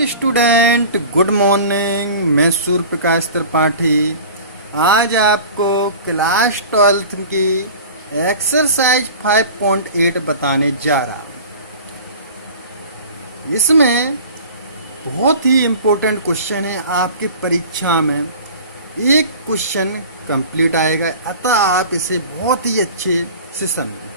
Dear student, good morning. मैं सूर्य प्रकाश त्रिपाठी आज आपको क्लास 12th की एक्सरसाइज 5.8 बताने जा रहा हूँ। इसमें बहुत ही इम्पोर्टेंट क्वेश्चन है आपकी परीक्षा में। एक क्वेश्चन कंप्लीट आएगा, अतः आप इसे बहुत ही अच्छे से समझें।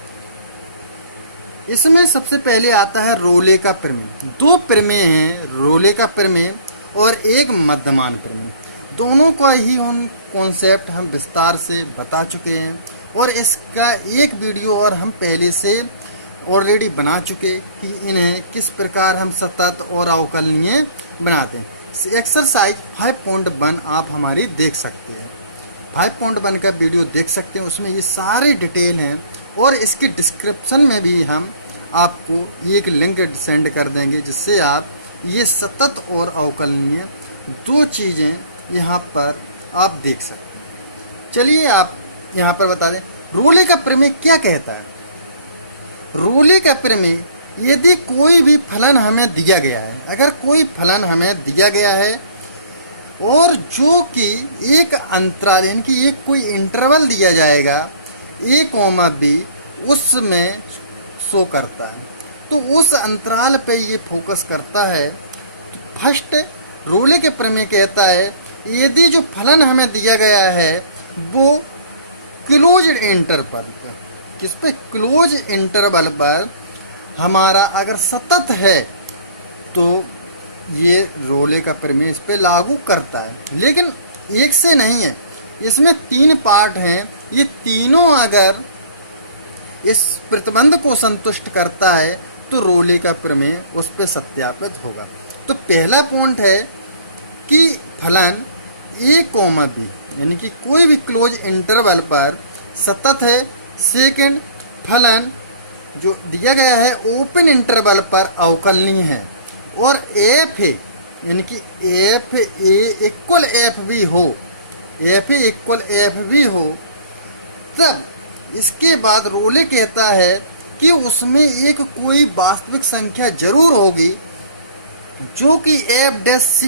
इसमें सबसे पहले आता है रोले का प्रमेय। दो प्रमेय हैं, रोले का प्रमेय और एक मध्यमान प्रमेय। दोनों का ही हम कॉन्सेप्ट हम विस्तार से बता चुके हैं और इसका एक वीडियो और हम पहले से ऑलरेडी बना चुके कि इन्हें किस प्रकार हम सतत और अवकलनीय बनाते हैं। एक्सरसाइज 5.1 आप हमारी देख सकते हैं। 5.1 का वीडियो देख सकते हैं, उसमें ये सारी डिटेल हैं और इसके डिस्क्रिप्शन में भी हम आपको एक लिंक सेंड कर देंगे जिससे आप ये सतत और अवकलनीय दो चीज़ें यहाँ पर आप देख सकते हैं। चलिए आप यहाँ पर बता दें रोले का प्रमेय क्या कहता है। रोले का प्रमेय, यदि कोई भी फलन हमें दिया गया है, अगर कोई फलन हमें दिया गया है और जो कि एक अंतराल यानी कि एक कोई इंटरवल दिया जाएगा a, b, उसमें शो करता है, तो उस अंतराल पे ये फोकस करता है। तो फर्स्ट रोले के प्रमेय कहता है यदि जो फलन हमें दिया गया है वो क्लोज इंटरवल पर, किस पे, क्लोज इंटरवल पर हमारा अगर सतत है तो ये रोले का प्रमेय इस पे लागू करता है। लेकिन एक से नहीं है, इसमें 3 पार्ट हैं। ये तीनों अगर इस प्रतिबंध को संतुष्ट करता है तो रोले का प्रमेय उस पर सत्यापित होगा। तो पहला पॉइंट है कि फलन a, b यानी कि कोई भी क्लोज इंटरवल पर सतत है। सेकंड, फलन जो दिया गया है ओपन इंटरवल पर अवकलनीय है। और f है यानी कि f a इक्वल f भी हो, f a इक्वल f भी हो, तब इसके बाद रोले कहता है कि उसमें एक कोई वास्तविक संख्या जरूर होगी जो कि f'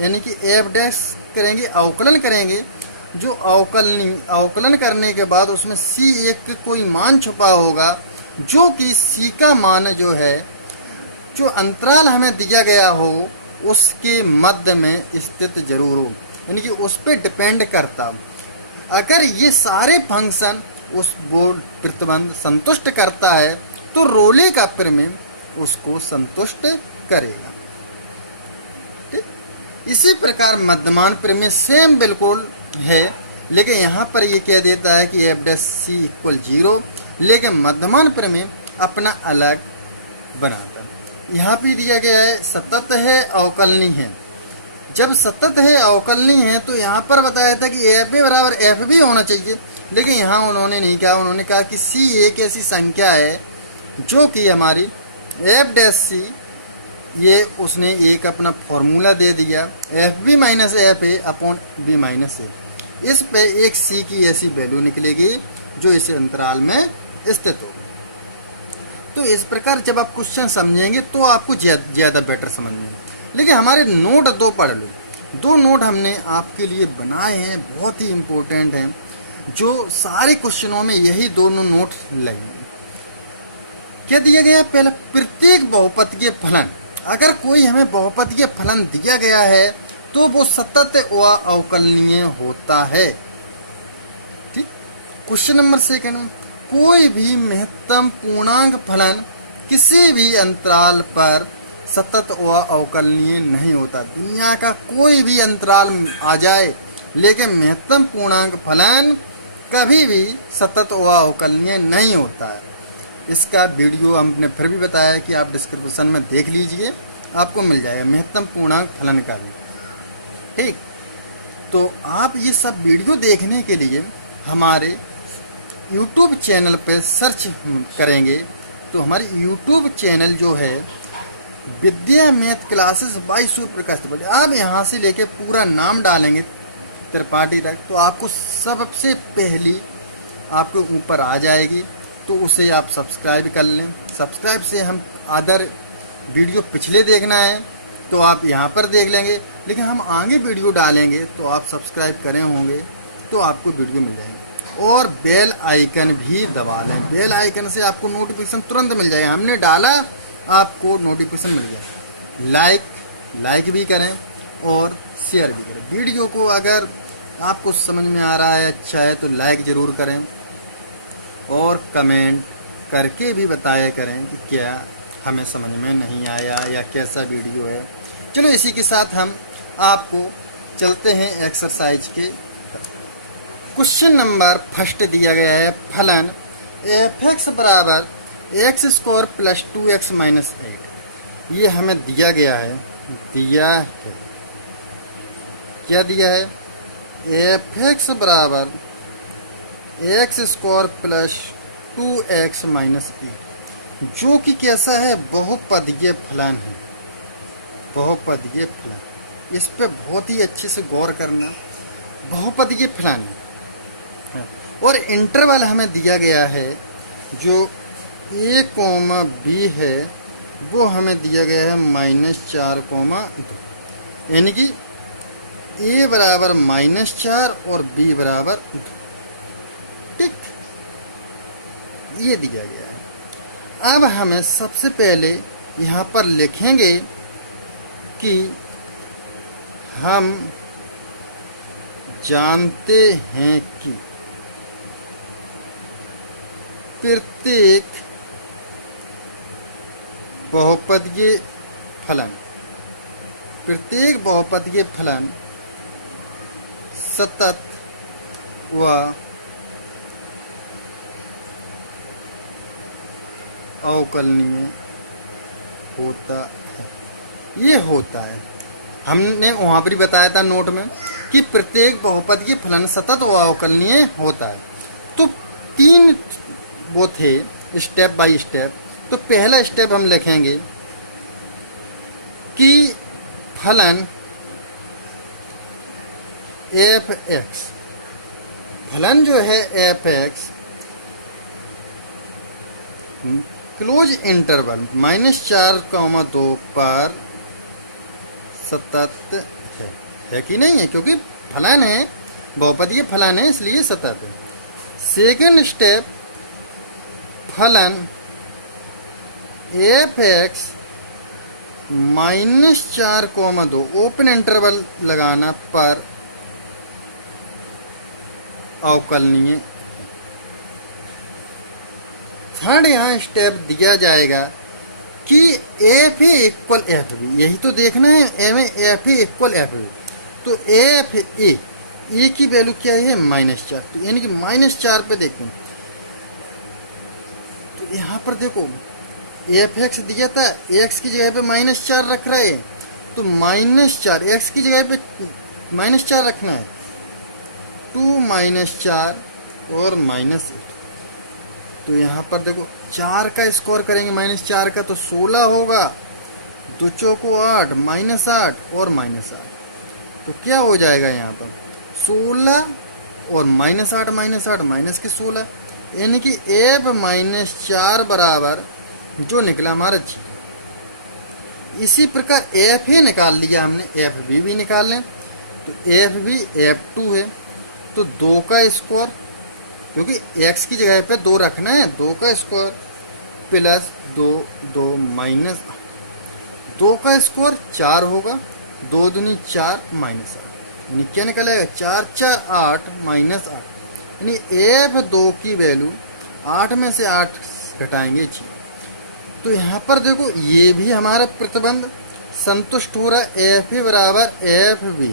यानी कि f' करेंगे, अवकलन करेंगे, जो अवकलन करने के बाद उसमें c एक कोई मान छुपा होगा जो कि c का मान जो है, जो अंतराल हमें दिया गया हो उसके मध्य में स्थित जरूर हो, यानी कि उस पर डिपेंड करता। अगर ये सारे फंक्शन उस बोर्ड प्रतिबंध संतुष्ट करता है तो रोले का प्रमेय उसको संतुष्ट करेगा। ठीक, इसी प्रकार मध्यमान प्रमेय सेम बिल्कुल है, लेकिन यहाँ पर ये कह देता है कि f' इक्वल 0, लेकिन मध्यमान प्रमेय अपना अलग बनाता है। यहाँ पे दिया गया है सतत है, अवकलनीय है। जब सतत है, अवकलनीय है, तो यहाँ पर बताया था कि f बराबर f भी होना चाहिए, लेकिन यहाँ उन्होंने नहीं कहा। उन्होंने कहा कि c एक ऐसी संख्या है जो कि हमारी f', ये उसने एक अपना फॉर्मूला दे दिया fb minus F A upon b minus A. इस पे एक c की ऐसी वैल्यू निकलेगी जो इस अंतराल में स्थित होगी। तो इस प्रकार जब आप क्वेश्चन समझेंगे तो आपको ज़्यादा बेटर समझ में। लेकिन हमारे नोट 2 पढ़ लो। 2 नोट हमने आपके लिए बनाए हैं, बहुत ही इम्पोर्टेंट हैं, जो सारे क्वेश्चनों में यही दोनों नोट लगेंगे। क्या दिया गया? पहला, प्रत्येक बहुपदीय फलन, अगर कोई हमें बहुपदीय फलन दिया गया है तो वो सतत व अवकलनीय होता है। ठीक। क्वेश्चन नंबर 2, कोई भी महत्तम पूर्णांक फलन किसी भी अंतराल पर सतत व अवकलनीय नहीं होता। दुनिया का कोई भी अंतराल आ जाए, लेकिन महत्तम पूर्णांक फलन कभी भी सतत व अवकलनीय नहीं होता है। इसका वीडियो हमने फिर भी बताया कि आप डिस्क्रिप्शन में देख लीजिए, आपको मिल जाएगा महत्तम पूर्णांक फलन का भी। ठीक, तो आप ये सब वीडियो देखने के लिए हमारे YouTube चैनल पर सर्च करेंगे तो हमारी YouTube चैनल जो है विद्या math classes bye Surya Prakash Tripathi, आप यहाँ से लेके पूरा नाम डालेंगे त्रिपाठी तक तो आपको सबसे पहली आपके ऊपर आ जाएगी, तो उसे आप सब्सक्राइब कर लें। सब्सक्राइब से हम अदर वीडियो पिछले देखना है तो आप यहाँ पर देख लेंगे, लेकिन हम आगे वीडियो डालेंगे तो आप सब्सक्राइब करे होंगे तो आपको वीडियो मिल जाएंगे। और बेल आइकन भी दबा लें, बेल आइकन से आपको नोटिफिकेशन तुरंत मिल जाएगा, हमने डाला आपको नोटिफिकेशन मिल जाए। लाइक भी करें और शेयर भी करें वीडियो को। अगर आपको समझ में आ रहा है, अच्छा है, तो लाइक ज़रूर करें और कमेंट करके भी बताया करें कि क्या हमें समझ में नहीं आया या कैसा वीडियो है। चलो इसी के साथ हम आपको चलते हैं एक्सरसाइज के। क्वेश्चन नंबर फर्स्ट दिया गया है, फलन f(x) बराबर x square plus 2x minus 8। ये हमें दिया गया है, क्या दिया है, f(x) बराबर x square plus 2x minus 8, जो कि कैसा है, बहुपदीय फलन है। बहुपदीय फलन, इस पे बहुत ही अच्छे से गौर करना। बहुपदीय फलन है और इंटरवल हमें दिया गया है जो a, b है, वो हमें दिया गया है -4, यानी कि a बराबर -4 और b बराबर 2। ठीक, ये दिया गया है। अब हमें सबसे पहले यहाँ पर लिखेंगे कि हम जानते हैं कि प्रत्येक बहुपदीय फलन सतत व अवकलनीय होता है। ये होता है, हमने वहाँ पर ही बताया था नोट में कि प्रत्येक बहुपदीय फलन सतत व अवकलनीय होता है। तो 3 वो थे, स्टेप बाय स्टेप। तो पहला स्टेप हम लिखेंगे कि फलन f(x), फलन जो है f(x) क्लोज इंटरवल -4, 2 पर सतत है कि नहीं है, क्योंकि फलन है, बहुपदीय फलन है, इसलिए सतत है। सेकंड स्टेप, फलन f(x) -4, 2 ओपन इंटरवल लगाना पर अवकलनीय। थर्ड यहाँ स्टेप दिया जाएगा कि f(a) इक्वल f(b), यही तो देखना है, f(a) इक्वल f(b). तो f(a) की वैल्यू क्या है, -4, तो यानी कि -4 पे देखते हैं। तो यहाँ पर देखो f(x) दिया था, x की जगह पे -4 रख रहा है, तो -4 x की जगह पे -4 रखना है, 2 -4 और -8। तो यहाँ पर देखो 4 का स्क्वायर करेंगे -4 का, तो 16 होगा, 2 चौको 8, -8 और -8, तो क्या हो जाएगा यहाँ पर 16 और -8 माइनस के 16, यानी कि f-4 बराबर जो निकला हमारा g। इसी प्रकार fa निकाल लिया हमने, fb भी निकाल लें, तो fb f2 है, तो 2 का स्क्वायर, क्योंकि x की जगह पे 2 रखना है, 2 का स्क्वायर प्लस 2 माइनस 2 का स्क्वायर 4 होगा, 2 दूनी 4 -8, यानी क्या निकलेगा 4 4 8 -8, यानी f2 की वैल्यू 8 में से 8 घटाएंगे जी। तो यहाँ पर देखो ये भी हमारा प्रतिबंध संतुष्ट हो रहा है। fa बराबर fb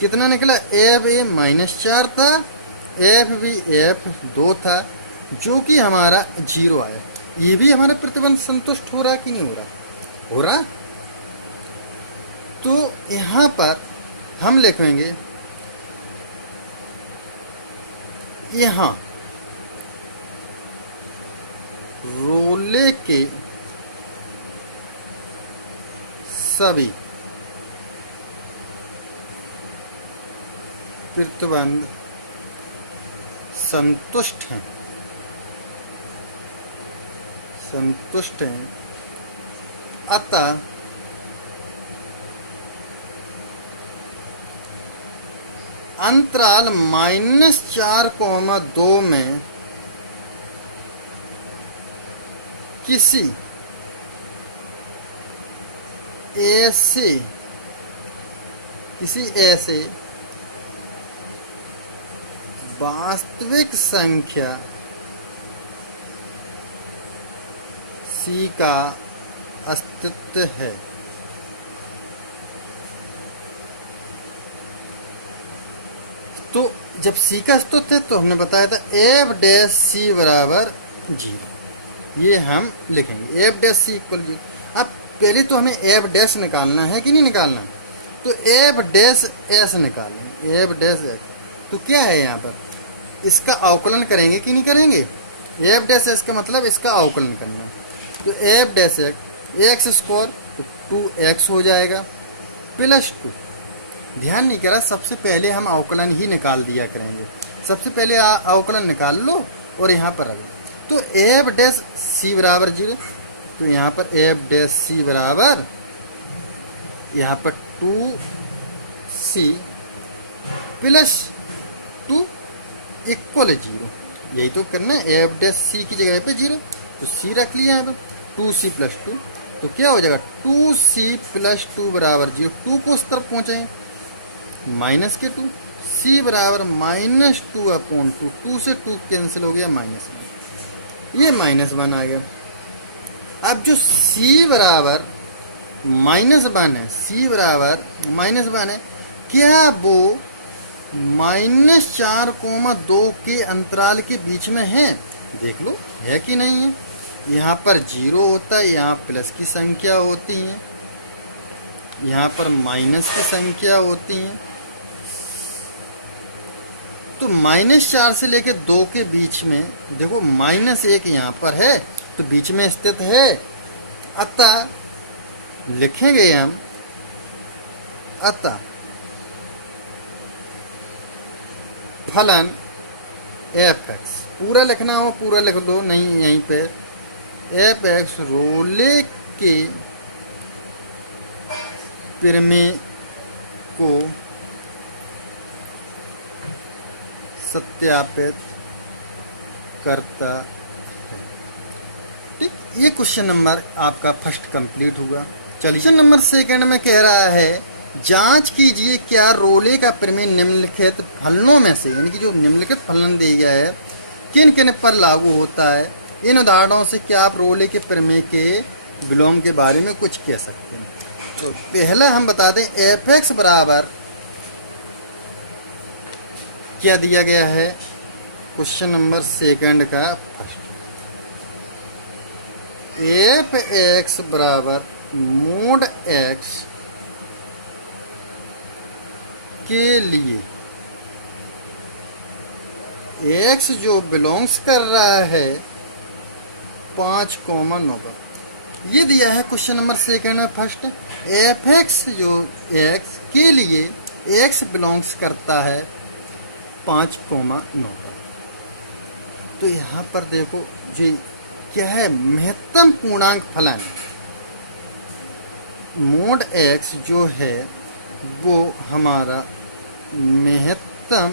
कितना निकला, fa -4 था, fb f2 था, जो कि हमारा 0 आया। ये भी हमारा प्रतिबंध संतुष्ट हो रहा कि नहीं हो रहा, हो रहा। तो यहाँ पर हम लिखेंगे, यहाँ रोले के सभी प्रतिबंध संतुष्ट हैं, अतः अंतराल -4,2 में किसी ऐसे वास्तविक संख्या c का अस्तित्व है। तो जब c का अस्तित्व है तो हमने बताया था f डैश c बराबर 0। ये हम लिखेंगे f डैश c इक्वल 0। अब पहले तो हमें f डैश निकालना है कि नहीं निकालना, तो f डैश s निकालेंगे, f डैश s। तो क्या है यहाँ पर, इसका अवकलन करेंगे कि नहीं करेंगे, f डैश s का मतलब इसका अवकलन करना। तो f डैश x स्क्वायर तो 2x हो जाएगा प्लस 2। ध्यान नहीं करा, सबसे पहले हम अवकलन ही निकाल दिया करेंगे। सबसे पहले अवकलन निकाल लो और यहाँ पर रख लो। तो f डैश c बराबर 0, तो यहाँ पर f डैश c बराबर यहाँ पर 2c प्लस 2 इक्वल 0। यही तो करना है, f डैश c की जगह पे 0, तो c रख लिया यहाँ पर 2c प्लस 2। तो क्या हो जाएगा 2c प्लस 2 बराबर 0। 2 को उस तरफ पहुँचाएंगे माइनस के 2, c बराबर -2 अपॉन 2। 2 से 2 कैंसिल हो गया -1, ये -1 आ गया। अब जो c बराबर -1 है, c बराबर -1 है, क्या वो -4,2 के अंतराल के बीच में है? देख लो है कि नहीं है। यहाँ पर 0 होता है, यहाँ प्लस की संख्या होती है, यहाँ पर माइनस की संख्या होती है। तो -4 से लेकर 2 के बीच में देखो -1 यहाँ पर है, तो बीच में स्थित है। अतः लिखेंगे हम, अतः फलन f(x) पूरा लिखना हो पूरा लिख दो, नहीं यहीं पे f(x) रोले के प्रमेय को सत्यापित करता है। ठीक, ये क्वेश्चन नंबर आपका फर्स्ट कंप्लीट हुआ। चलिए क्वेश्चन नंबर सेकंड में कह रहा है जांच कीजिए क्या रोले का प्रमेय निम्नलिखित फलनों में से, यानी कि जो निम्नलिखित फलन दिया गया है, किन किन पर लागू होता है। इन उदाहरणों से क्या आप रोले के प्रमेय के विलोम के बारे में कुछ कह सकते हैं। तो पहला हम बता दें f(x) बराबर क्या दिया गया है क्वेश्चन नंबर सेकंड का फर्स्ट, f(x) बराबर मोड x के लिए x जो बिलोंग्स कर रहा है 5,9 पर, ये दिया है क्वेश्चन नंबर सेकंड में फर्स्ट। f(x) जो x के लिए x बिलोंग्स करता है 5,9 पर। तो यहाँ पर देखो जी क्या है, महत्तम पूर्णांक फलन मोड x जो है वो हमारा महत्तम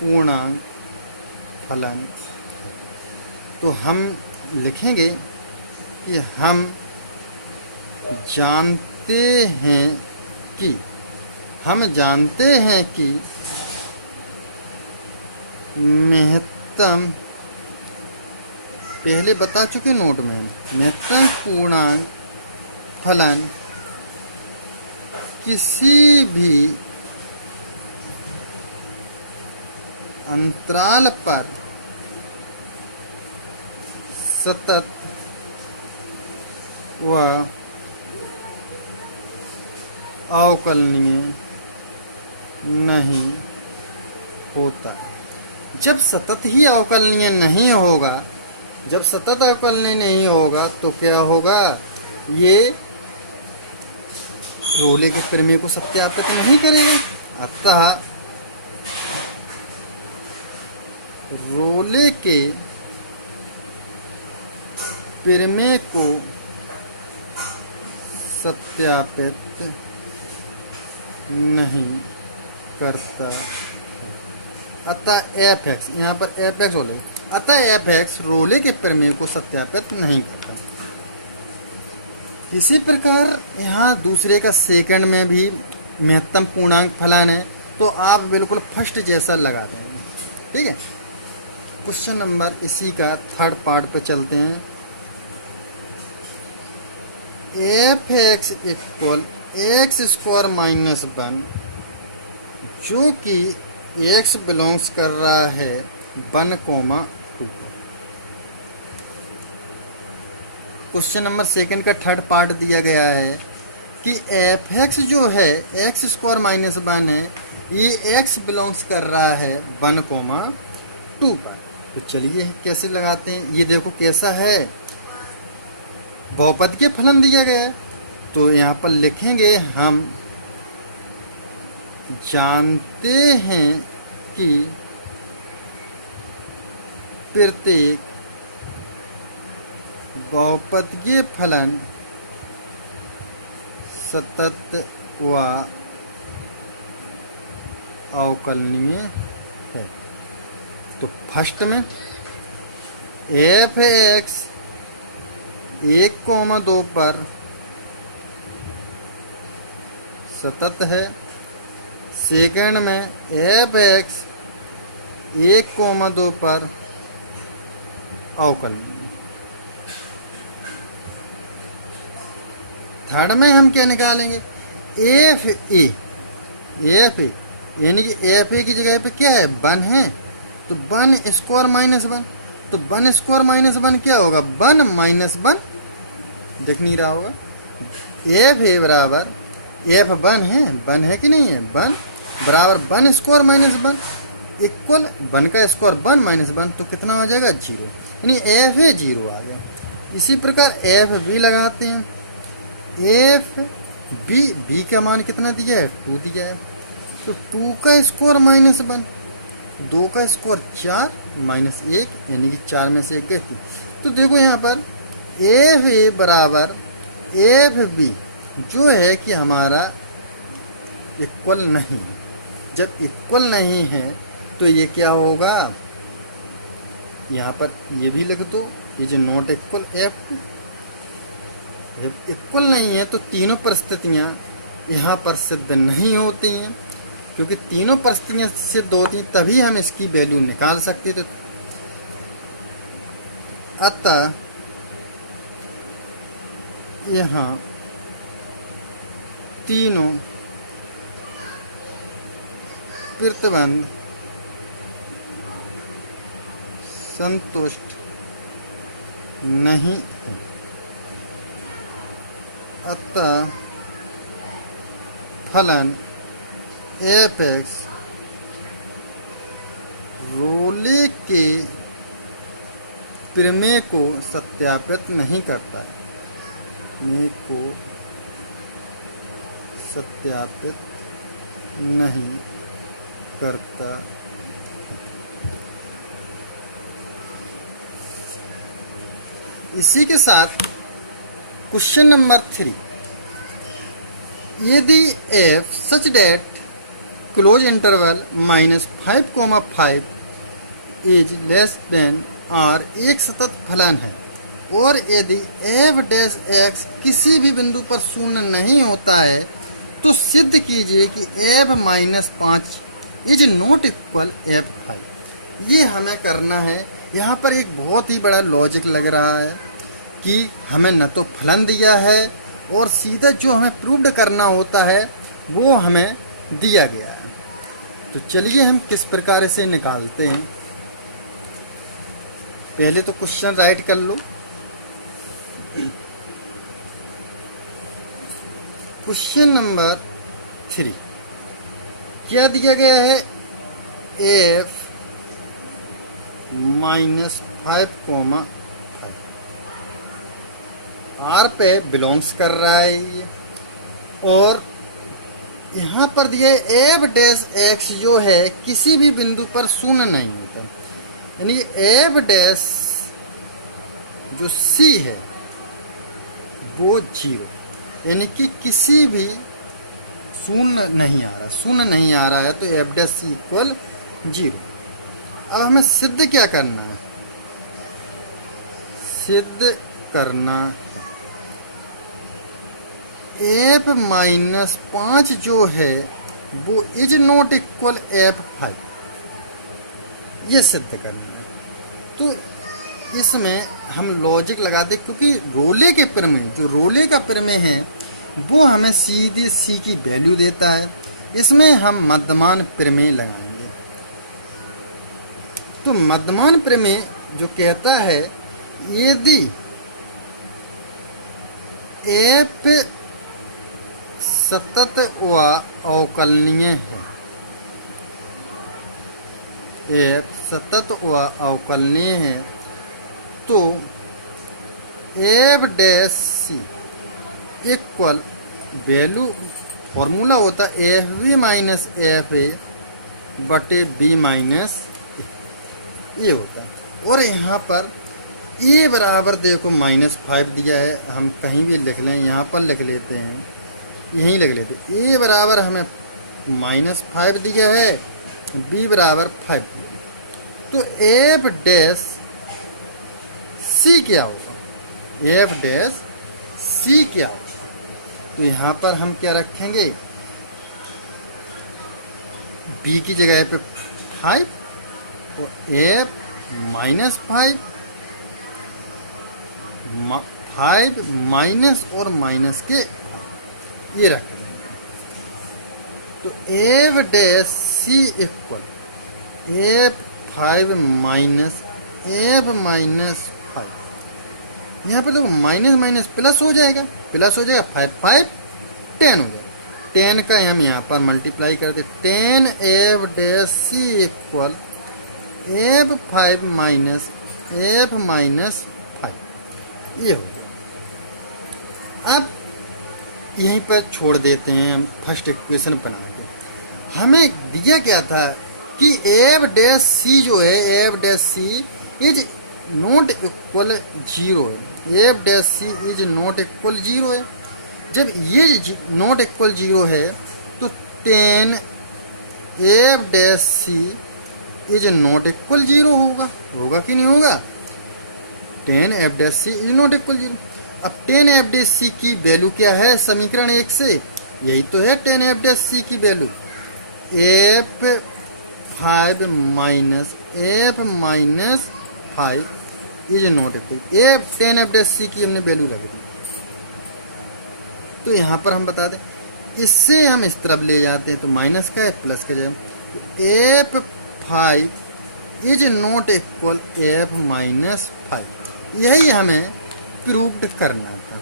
पूर्णांक फलन। तो हम लिखेंगे कि हम जानते हैं कि महत्तम, पहले बता चुके नोट में, महत्तम पूर्णांक फलन किसी भी अंतराल पर सतत व अवकलनीय नहीं होता। जब सतत ही अवकलनीय नहीं होगा, जब सतत अवकलनीय नहीं होगा तो क्या होगा, ये रोले के प्रमेय को सत्यापित नहीं करेगा। अतः रोले के प्रमेय को सत्यापित नहीं करता। अतः एफ एक्स, यहाँ पर एफ एक्स रोले, अतः एफ एक्स रोले के प्रमेय को सत्यापित नहीं करता। इसी प्रकार यहाँ दूसरे का सेकंड में भी महत्तम पूर्णांक फलन है, तो आप बिल्कुल फर्स्ट जैसा लगा देंगे। ठीक है, क्वेश्चन नंबर इसी का थर्ड पार्ट पे चलते हैं। F x equal x square minus 1, जो कि एक्स बिलोंग्स कर रहा है 1,2। क्वेश्चन नंबर सेकंड का थर्ड पार्ट दिया गया है कि एफ एक्स जो है एक्स स्क्वायर माइनस 1 है, ये एक्स बिलोंग्स कर रहा है 1,2 पर। तो चलिए कैसे लगाते हैं, ये देखो कैसा है, बहुपद के फलन दिया गया है। तो यहाँ पर लिखेंगे हम जानते हैं कि प्रत्येक बहुपदीय फलन सतत व अवकलनीय है। तो फर्स्ट में एफ एक्स 1,2 पर सतत है, सेकंड में एफ एक्स 1,2 पर अवकलनीय। थर्ड में हम क्या निकालेंगे, एफ ए, एफ ए यानी कि एफ ए की जगह पे क्या है 1 है, तो 1 स्क्वायर माइनस 1, तो 1 स्क्वायर माइनस 1 क्या होगा 1 माइनस 1, देख नहीं रहा होगा। एफ ए बराबर एफ 1 है कि नहीं है, 1 बराबर 1 स्क्वायर माइनस 1 इक्वल 1 का स्क्वायर 1 माइनस 1, तो कितना हो जाएगा 0, यानी एफ ए 0 आ गया। इसी प्रकार एफ बी लगाते हैं, एफ बी, बी का मान कितना दिया है 2 दिया है, तो 2 का स्क्वायर माइनस 1, 2 का स्क्वायर 4 माइनस 1 यानी कि 4 में से 1 गए। तो देखो यहाँ पर एफ ए बराबर एफ बी जो है कि हमारा इक्वल नहीं है। जब इक्वल नहीं है तो ये क्या होगा, यहाँ पर ये भी लिख दो, ये जो नॉट इक्वल एफ इक्वल नहीं है, तो तीनों परिस्थितियाँ यहाँ पर सिद्ध नहीं होती हैं। क्योंकि तीनों परिस्थितियाँ सिद्ध होती हैं तभी हम इसकी वैल्यू निकाल सकते थे। अतः यहाँ तीनों प्रतिबंध संतुष्ट नहीं है। अतः फलन एफ एक्स रोले के प्रमेय को सत्यापित नहीं करता है, प्रमेय को सत्यापित नहीं करता। इसी के साथ क्वेश्चन नंबर 3, यदि f such that close interval -5,5 is less than r एक सतत फलन है, और यदि f डैश x किसी भी बिंदु पर शून्य नहीं होता है, तो सिद्ध कीजिए कि f -5 is not equal f5। ये हमें करना है। यहाँ पर एक बहुत ही बड़ा लॉजिक लग रहा है कि हमें न तो फलन दिया है और सीधा जो हमें प्रूव्ड करना होता है वो हमें दिया गया है। तो चलिए हम किस प्रकार से निकालते हैं। पहले तो क्वेश्चन राइट कर लो। क्वेश्चन नंबर 3 क्या दिया गया है, f -5,5 R पे बिलोंग्स कर रहा है ये, और यहाँ पर दिया है f डैश x जो है किसी भी बिंदु पर शून्य नहीं होता, यानी f डैश जो c है वो 0, यानी कि किसी भी शून्य नहीं आ रहा, शून्य नहीं आ रहा है, तो एफ डैश सी इक्वल 0। अब हमें सिद्ध क्या करना है, सिद्ध करना एफ माइनस 5 जो है वो इज नॉट इक्वल F5, ये सिद्ध करना है। तो इसमें हम लॉजिक लगा दे, क्योंकि रोले के प्रमेय, जो रोले का प्रमेय है वो हमें सीधी सी की वैल्यू देता है, इसमें हम मध्यमान प्रमेय लगाएंगे। तो मध्यमान प्रमेय जो कहता है यदि एफ सतत व अवकलनीय है, एफ सतत व अवकलनीय है, तो F dash C equal value formula होता है F B minus F A बटे बी माइनस ये होता है। और यहाँ पर ए बराबर देखो -5 दिया है, हम कहीं भी लिख लें, यहाँ पर लिख लेते हैं, यहीं लिख लेते हैं। ए बराबर हमें -5 दिया है, बी बराबर 5 दिया, तो एफ डैश सी क्या होगा, एफ डैश सी क्या होगा। तो यहाँ पर हम क्या रखेंगे, बी की जगह पे 5 और एफ -5, 5 माइनस और माइनस के ये रख देंगे। तो F dash C equal F5 minus F -5, यहाँ पे देखो माइनस माइनस प्लस हो जाएगा, प्लस हो जाएगा, 5 5 10 हो जाएगा, 10 का हम यहाँ पर मल्टीप्लाई करते, 10 F dash C equal F5 minus F -5, ये हो गया। अब यहीं पर छोड़ देते हैं हम फर्स्ट इक्वेशन बना के। हमें दिया क्या था कि एफ डैश सी जो है, F dash C is not equal 0 है, F dash C is not equal 0 है। जब ये नॉट इक्वल 0 है तो 10 F dash C is not equal 0 होगा, होगा कि नहीं होगा, 10 F dash C is not equal 0। अब 10 एफ डैश सी की वैल्यू क्या है समीकरण 1 से, यही तो है 10 एफ डैश सी की value, F5 minus F -5 is not equal, 10 F dash C की हमने वैल्यू रख दी। तो यहाँ पर हम बता दें, इससे हम इस तरफ ले जाते हैं तो माइनस का है, प्लस का जाए, तो F5 is not equal F -5, यही हमें प्रूव्ड करना था,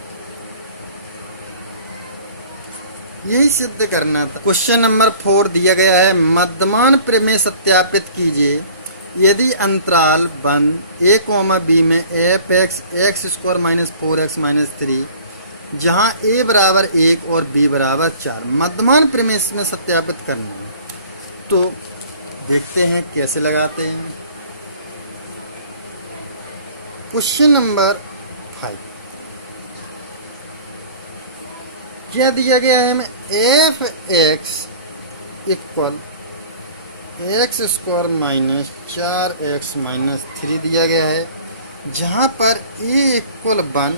यही सिद्ध करना था। क्वेश्चन नंबर 4 दिया गया है, मध्यमान प्रमेय सत्यापित कीजिए यदि अंतराल बंद a, b में f(x) x² - 4x - 3 जहां a बराबर 1 और b बराबर 4 मध्यमान प्रमेय में सत्यापित करना है। तो देखते हैं कैसे लगाते हैं। क्वेश्चन नंबर 5 क्या दिया गया है हमें, f(x) इक्वल x² - 4x - 3 दिया गया है, जहां पर a इक्वल 1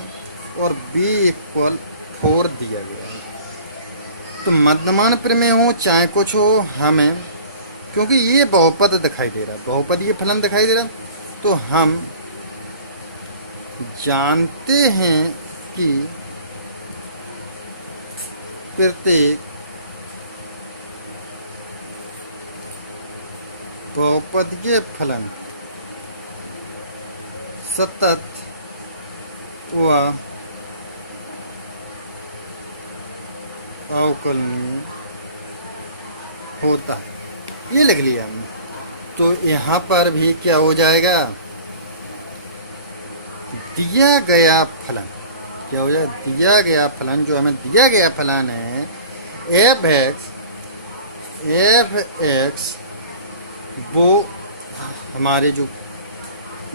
और b इक्वल 4 दिया गया है। तो मध्यमान प्रमेय हो चाहे कुछ हो, हमें क्योंकि ये बहुपद दिखाई दे रहा है, बहुपद ये फलन दिखाई दे रहा, तो हम जानते हैं कि प्रत्येक बहुपदीय फलन सतत व अवकलनीय होता है, ये लिख लिया हमने। तो यहाँ पर भी क्या हो जाएगा, दिया गया फलन क्या हो जाएगा, दिया गया फलन जो हमें दिया गया फलन है f(x) वो हमारे जो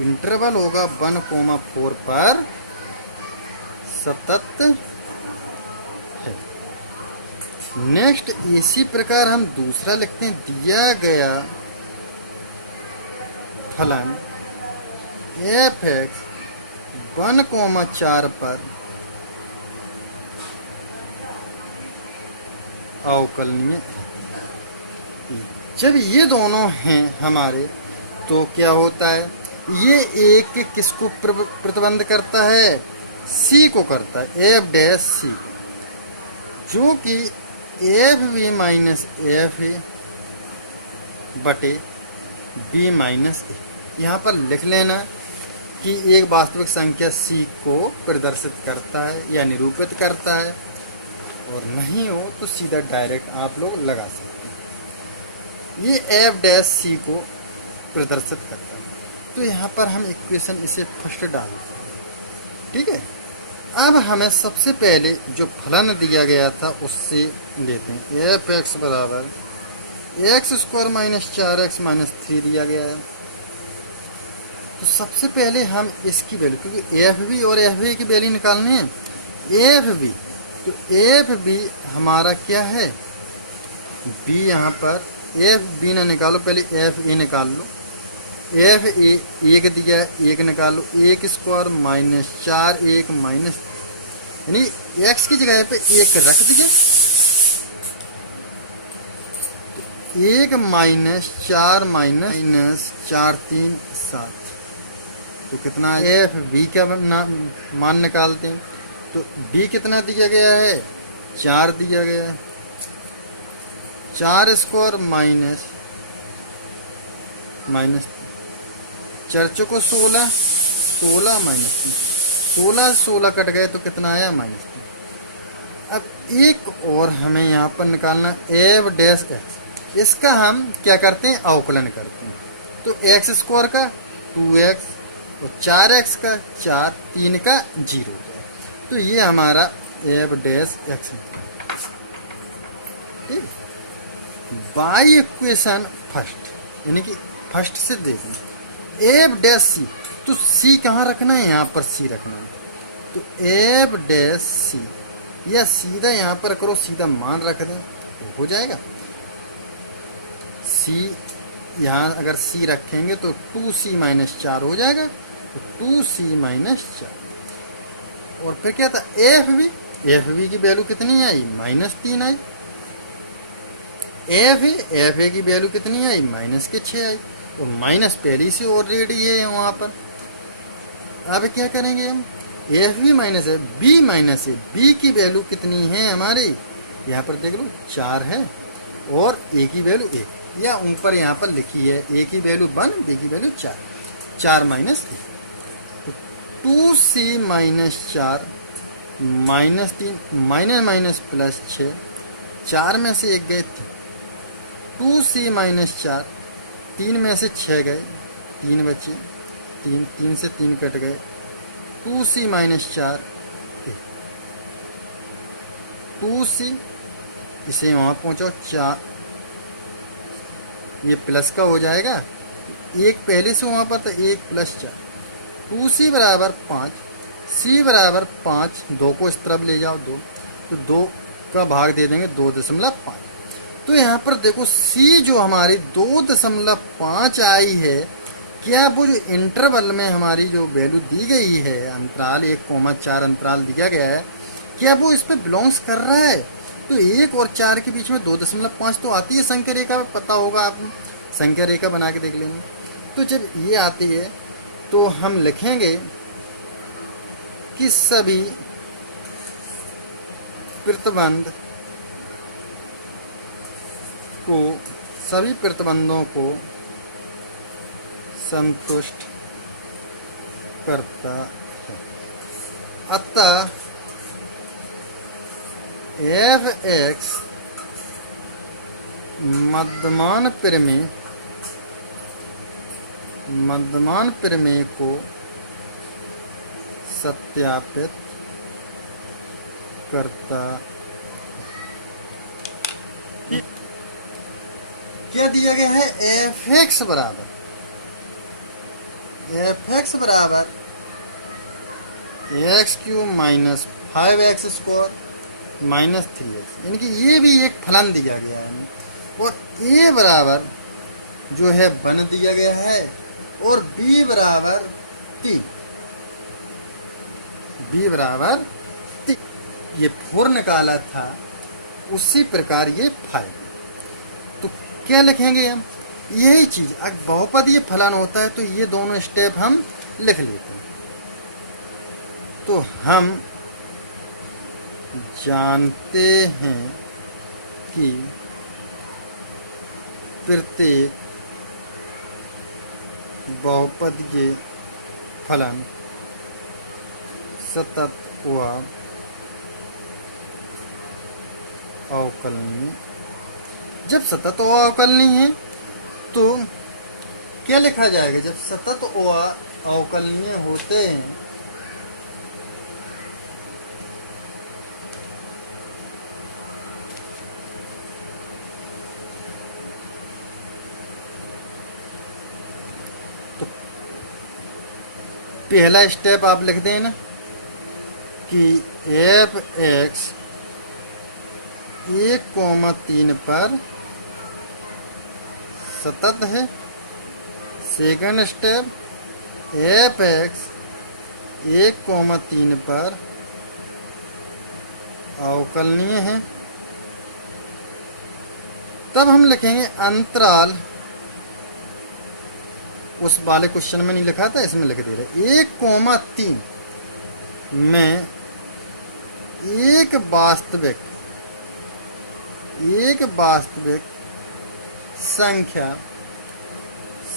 इंटरवल होगा 1,4 पर सतत है। नेक्स्ट इसी प्रकार हम दूसरा लिखते हैं, दिया गया फलन एफ एक्स 1,4 पर अवकलनीय। जब ये दोनों हैं हमारे, तो क्या होता है, ये एक किसको प्रतिबंध करता है, सी को करता है, एफ डैश सी को, जो कि F B minus F A बटे बी माइनस ए। यहाँ पर लिख लेना कि एक वास्तविक संख्या सी को प्रदर्शित करता है या निरूपित करता है, और नहीं हो तो सीधा डायरेक्ट आप लोग लगा सकते हैं। ये एफ डैश सी को प्रदर्शित करता है। तो यहाँ पर हम इक्वेशन इसे फर्स्ट डाल देते हैं, ठीक है। अब हमें सबसे पहले जो फलन दिया गया था उससे लेते हैं, एफ एक्स बराबर x square minus 4x minus 3 दिया गया है। तो सबसे पहले हम इसकी वैल्यू, क्योंकि एफ बी और एफ ए की वैल्यू निकालनी है, एफ बी, तो एफ बी हमारा क्या है, बी, यहाँ पर एफ बी ना निकालो, पहले एफ ए निकाल लो। एफ ए एक दिया है, एक निकालो, एक स्क्वायर माइनस 4 1 माइनस, यानी एक्स की जगह पे एक रख दिया, एक माइनस 4 माइनस 4 3 7, तो कितना है, एफ बी का मान निकालते हैं। तो बी कितना दिया गया है, 4 दिया गया है, 4 स्क्वायर माइनस 4 चौको 16, 16 माइनस 16, 16 कट गए तो कितना आया, -3। अब एक और हमें यहाँ पर निकालना एफ डैश एक्स, इसका हम क्या करते हैं, अवकलन करते हैं। तो एक्स स्क्वायर का 2x और 4x का 4, 3 का 0, तो ये हमारा एफ डैश एक्स है, ठीक। बाई इक्वेशन फर्स्ट, यानी कि फर्स्ट से देखना एफ डैश सी, तो सी कहाँ रखना है, यहाँ पर सी रखना है। तो एफ डैश सी, या सीधा यहाँ पर करो, सीधा मान रख दें तो हो जाएगा। सी यहाँ अगर सी रखेंगे तो 2c माइनस 4 हो जाएगा, तो 2c माइनस 4। और फिर क्या था, एफ बी की वैल्यू कितनी आई, -3 आई। एफ ए की वैल्यू कितनी आई, -6 आई, तो माइनस पहले से ऑलरेडी है वहाँ पर। अब क्या करेंगे हम, एफ बी माइनस है, बी माइनस है, बी की वैल्यू कितनी है हमारी, यहाँ पर देख लो 4 है, और ए की वैल्यू 1, या ऊपर यहाँ पर लिखी है, ए की वैल्यू 1, बी की वैल्यू 4, 4 माइनस 1, तो 2c minus 4 -3, minus minus plus 6, 4 में से 1 गए थे, 2c माइनस 4, 3 में से 6 गए, 3 बचे, 3 से 3 कट गए, 2c माइनस 4, 2c, इसे वहाँ पहुँचो 4, ये प्लस का हो जाएगा, एक पहले से वहाँ पर था, 1 + 4, 2c बराबर 5, c बराबर 5, 2 को इस तरफ ले जाओ 2, तो 2 का भाग दे देंगे 2.5। तो यहाँ पर देखो c जो हमारी 2.5 आई है, क्या वो जो इंटरवल में हमारी जो वैल्यू दी गई है, अंतराल 1,4 अंतराल दिया गया है, क्या वो इस पे बिलोंग्स कर रहा है। तो 1 और 4 के बीच में 2.5 तो आती है संख्या रेखा में, पता होगा आपको, संख्या रेखा बना के देख लेंगे। तो जब ये आती है तो हम लिखेंगे कि सभी प्रतिबंधों को संतुष्ट करता है। अतः एफ एक्स मध्यमान प्रमेय को सत्यापित करता है। क्या दिया गया है, एफ एक्स बराबर x cube minus 5x square -3x, यानी कि ये भी एक फलन दिया गया है और a बराबर जो है 1 दिया गया है और b बराबर 3, b बराबर 3 ये 4 निकाला था, उसी प्रकार ये 5। तो क्या लिखेंगे हम? यही चीज अगर बहुपदीय फलन होता है तो ये दोनों स्टेप हम लिख लेते हैं। तो हम जानते हैं कि प्रत्येक बहुपदीय फलन सतत व अवकलनीय। जब सतत व अवकलनीय है तो क्या लिखा जाएगा? जब सतत व अवकलनीय होते हैं तो पहला स्टेप आप लिख देना कि f(x) 1,3 पर सतत है। सेकंड स्टेप f(x) 1,3 पर अवकलनीय है। तब हम लिखेंगे अंतराल, उस वाले क्वेश्चन में नहीं लिखा था, इसमें लिख दे रहे 1,3 में एक वास्तविक संख्या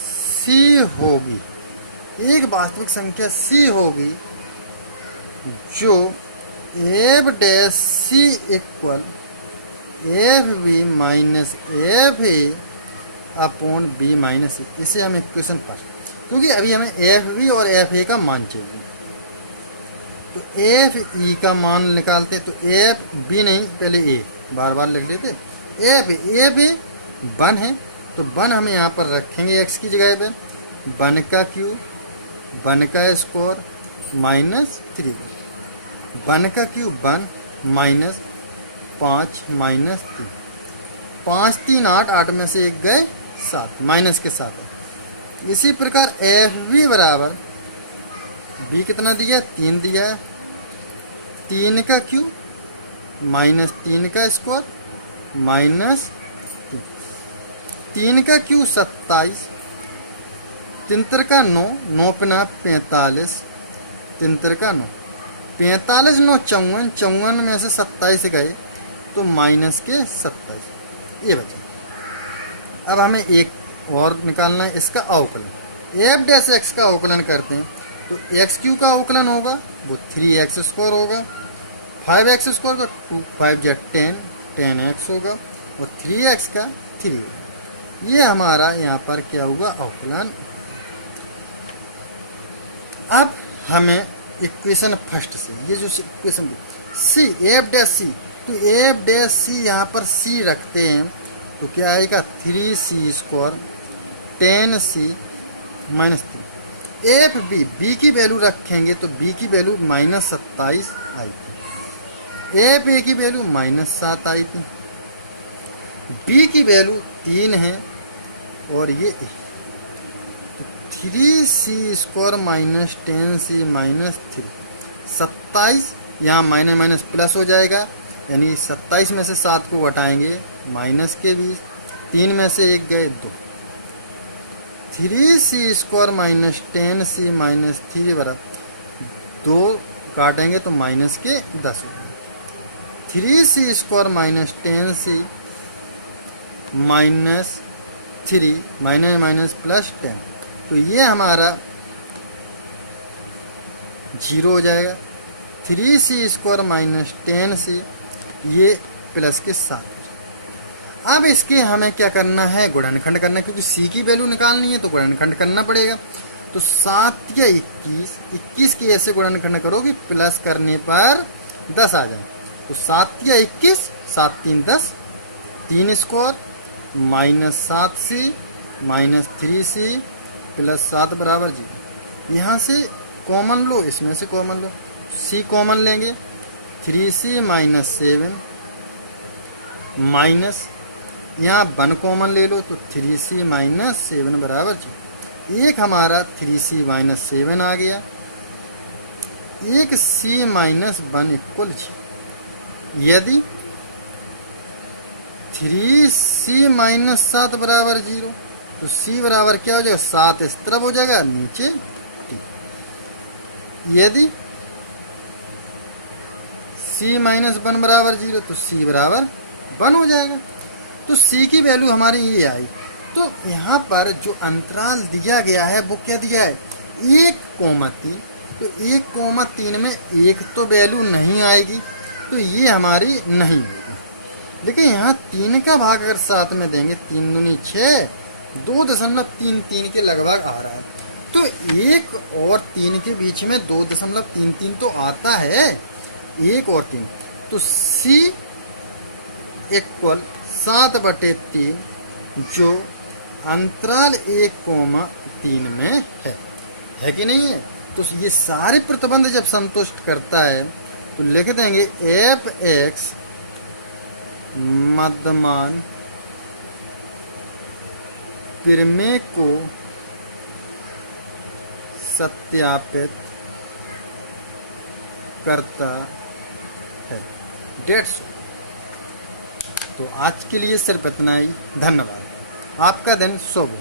c होगी, एक वास्तविक संख्या c होगी जो f' equal fb minus fa upon b minus a। इसे हम इक्वेशन फर्स्ट, क्योंकि अभी हमें fb और fa का मान चाहिए, तो fe का मान निकालते तो fb नहीं, पहले a बार बार लिख लेते। ab 1 है तो 1 हम यहाँ पर रखेंगे x की जगह पे, 1 का क्यूब 1 का स्क्वायर -3, 1 का क्यूब 1 माइनस 5 माइनस 3, 5 3 8, 8 में से 1 गए 7, माइनस के साथ है। इसी प्रकार fb बराबर b कितना दिया? 3 दिया है, 3 का क्यूब माइनस 3 का स्क्वायर माइनस 3 का क्यूब 27, 3 का 9, 9 पिना 45, 3 का 9, 45 9 54, 54 में से 27 गए तो माइनस के 27, ये बचा। अब हमें एक और निकालना है, इसका अवकलन। f' का अवकलन करते हैं तो x³ का अवकलन होगा वो 3x² होगा, 5x² का 2 5 या 10 10x होगा और 3x का 3 होगा। ये हमारा यहाँ पर क्या होगा? अवकलन। अब हमें इक्वेशन फर्स्ट से, ये जो इक्वेशन c f' तो f' यहाँ पर c रखते हैं तो क्या आएगा? 3c² 10c minus 3। fb b की वैल्यू रखेंगे तो b की वैल्यू -27 आई थी, fa की वैल्यू -7 आई थी, b की वैल्यू 3 है और ये 3c² माइनस 10c माइनस 3, 27 यहाँ माइनस माइनस प्लस हो जाएगा, यानी 27 में से 7 को घटाएंगे माइनस के 20, 3 में से 1 गए 2, 3c² माइनस 10c माइनस 3 बराबर 2 काटेंगे तो माइनस के 10 हो गए। 3c² minus 10c minus 3 minus minus plus 10, तो ये हमारा 0 हो जाएगा। 3c² माइनस 10c ये प्लस के 7। अब इसके हमें क्या करना है? गुणनखंड करना है, क्योंकि c की वैल्यू निकालनी है तो गुणनखंड करना पड़ेगा। तो 7 या 21, 21 के ऐसे गुणनखंड करो कि प्लस करने पर 10 आ जाए। तो 7 या 21, 7 3 10, 3² minus 7c minus 3c plus 7 बराबर 0। यहाँ से कॉमन लो, इसमें से कॉमन लो, c कॉमन लेंगे, 3c माइनस 7 माइनस, यहाँ 1 कॉमन ले लो तो 3c माइनस 7 बराबर 0। एक हमारा 3c माइनस 7 आ गया, एक c माइनस 1 इक्वल 0। यदि 3c माइनस 7 बराबर 0 तो c बराबर क्या हो जाएगा, 7 इस तरफ हो जाएगा, नीचे t। यदि c माइनस 1 बराबर 0 तो c बराबर 1 हो जाएगा। तो c की वैल्यू हमारी ये आई। तो यहाँ पर जो अंतराल दिया गया है वो क्या दिया है, 1,3। तो 1,3 में एक तो वैल्यू नहीं आएगी, तो ये हमारी नहीं होगी। लेकिन यहाँ 3 का भाग अगर साथ में देंगे, 3 दूनी 6, 2.33 के लगभग आ रहा है। तो 1 और 3 के बीच में 2.33 तो आता है, 1 और 3। तो c इक्वल 7/3 जो अंतराल 1,3 में है कि नहीं है। तो ये सारे प्रतिबंध जब संतुष्ट करता है तो लिख देंगे f(x) मध्यमान प्रमेय को सत्यापित करता है। डेट्स। तो आज के लिए सिर्फ इतना ही। धन्यवाद। आपका दिन शुभ हो।